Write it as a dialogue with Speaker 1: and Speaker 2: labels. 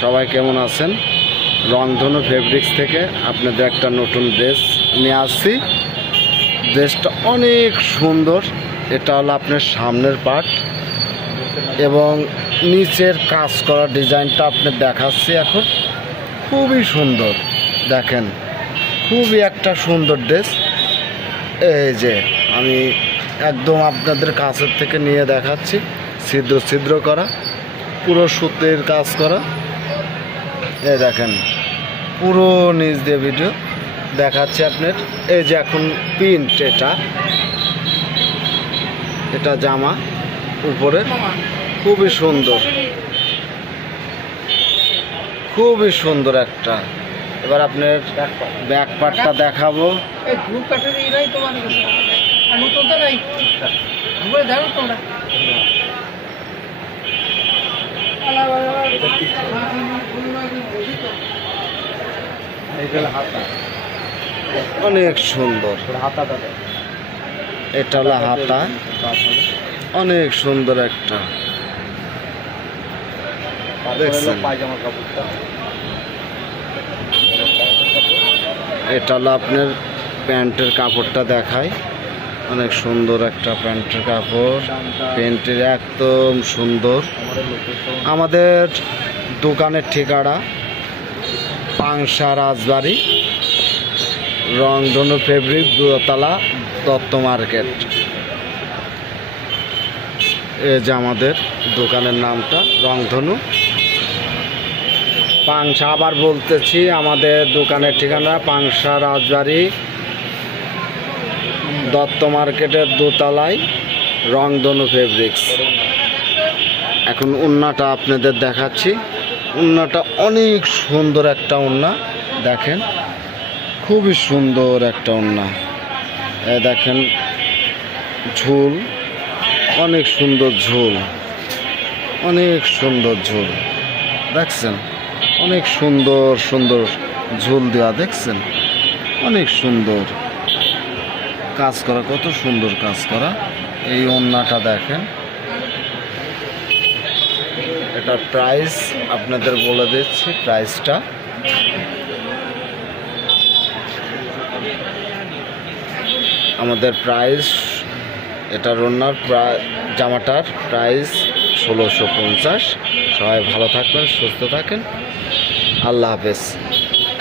Speaker 1: সবাই কেমন আছেন? রংধনু ফেব্রিক্স থেকে আপনাদের একটা নতুন ড্রেস নিয়ে আসছি। ড্রেসটা অনেক সুন্দর। এটা হলো আপনার সামনের পার্ট এবং নিচের কাজ করা ডিজাইনটা আপনার দেখাচ্ছি এখন। খুবই সুন্দর, দেখেন। খুবই একটা সুন্দর ড্রেস এই যে, আমি একদম আপনাদের কাছের থেকে নিয়ে দেখাচ্ছি। ছিদ্র ছিদ্র করা, পুরো সুতের কাজ করা। এই দেখেন পুরো নিচ দিয়ে ভিডিও দেখাচ্ছে আপনার। এই যে এখন প্রিন্ট এটা এটা জামা উপরে। খুবই সুন্দর। খুবই সুন্দর একটা। এবার আপনার ব্যাক পার্টটা দেখাবো
Speaker 2: তোমার।
Speaker 1: অনেক সুন্দর। এটা হলো হাতা। অনেক সুন্দর একটা। এটা হলো আপনার প্যান্টের কাপড়টা দেখায়। অনেক সুন্দর একটা প্যান্টের কাপড়। প্যান্টের একদম সুন্দর। আমাদের দোকানের ঠিকানা পাংশা রাজবাড়ি, রংধনু ফেব্রিক দুতলা দত্ত মার্কেট এই যে আমাদের দোকানের নামটা, রংধনু। পাংশা আবার বলতেছি, আমাদের দোকানের ঠিকানা পাংশা রাজবাড়ি, দত্ত মার্কেটের দোতলায় রংধনু ফেব্রিক্স এখন উন্নাটা আপনাদের দেখাচ্ছি। উন্নাটা অনেক সুন্দর একটা উন্না, দেখেন। খুবই সুন্দর একটা উন্না। দেখেন, ঝুল, অনেক সুন্দর ঝুল, অনেক সুন্দর ঝুল, দেখছেন? অনেক সুন্দর সুন্দর ঝুল দেওয়া, দেখছেন? অনেক সুন্দর কাজ করা, কত সুন্দর কাজ করা। এই ওন্নাটা দেখেন এটার প্রাইস আপনাদের বলে দিচ্ছি প্রাইসটা আমাদের প্রাইস এটা রান্নার জামাটার প্রাইস ষোলোশো পঞ্চাশ। সবাই ভালো থাকবেন, সুস্থ থাকেন। আল্লাহ হাফেজ।